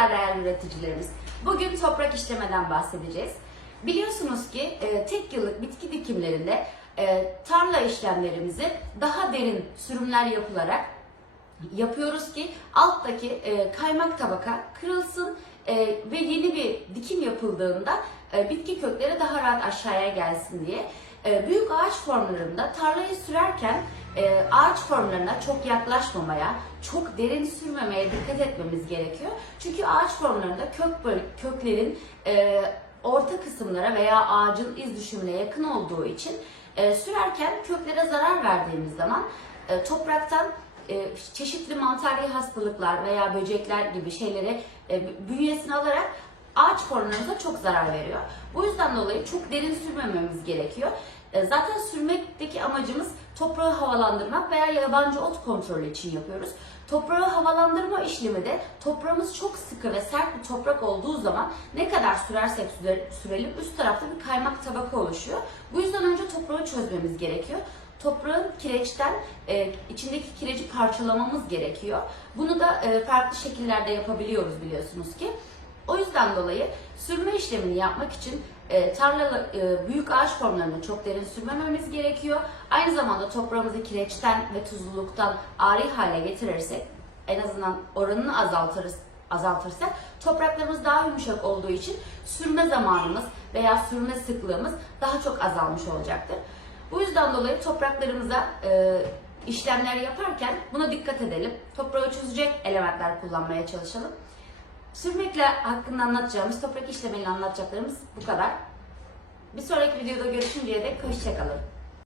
Merhabalar değerli üreticilerimiz. Bugün toprak işlemeden bahsedeceğiz. Biliyorsunuz ki e, tek yıllık bitki dikimlerinde e, tarla işlemlerimizi daha derin sürümler yapılarak yapıyoruz ki alttaki e, kaymak tabaka kırılsın ve yeni bir dikim yapıldığında bitki kökleri daha rahat aşağıya gelsin diye. Büyük ağaç formlarında tarlayı sürerken e, ağaç formlarına çok yaklaşmamaya, çok derin sürmemeye dikkat etmemiz gerekiyor. Çünkü ağaç formlarında kök köklerin e, orta kısımlara veya ağacın iz düşümüne yakın olduğu için e, sürerken köklere zarar verdiğimiz zaman e, topraktan çeşitli mantarlı hastalıklar veya böcekler gibi şeyleri bünyesine alarak ağaç formlarımıza çok zarar veriyor. Bu yüzden dolayı çok derin sürmememiz gerekiyor. Zaten sürmekteki amacımız toprağı havalandırmak veya yabancı ot kontrolü için yapıyoruz. Toprağı havalandırma işlemi de toprağımız çok sıkı ve sert bir toprak olduğu zaman ne kadar sürersek süre- sürelim üst tarafta bir kaymak tabaka oluşuyor. Bu yüzden önce toprağı çözmemiz gerekiyor. Toprağın kireçten e, içindeki kireci parçalamamız gerekiyor. Bunu da e, farklı şekillerde yapabiliyoruz biliyorsunuz ki. O yüzden dolayı sürme işlemini yapmak için e, tarla e, büyük ağaç formlarını çok derin sürmememiz gerekiyor. Aynı zamanda toprağımızı kireçten ve tuzluluktan ari hale getirirsek en azından oranını azaltırız azaltırsak topraklarımız daha yumuşak olduğu için sürme zamanımız veya sürme sıklığımız daha çok azalmış olacaktır. Bu yüzden dolayı topraklarımıza e, işlemler yaparken buna dikkat edelim. Toprağı çözecek elementler kullanmaya çalışalım. Sürmekle hakkında anlatacağımız, toprak işlemeyle anlatacaklarımız bu kadar. Bir sonraki videoda görüşünceye dek hoşçakalın.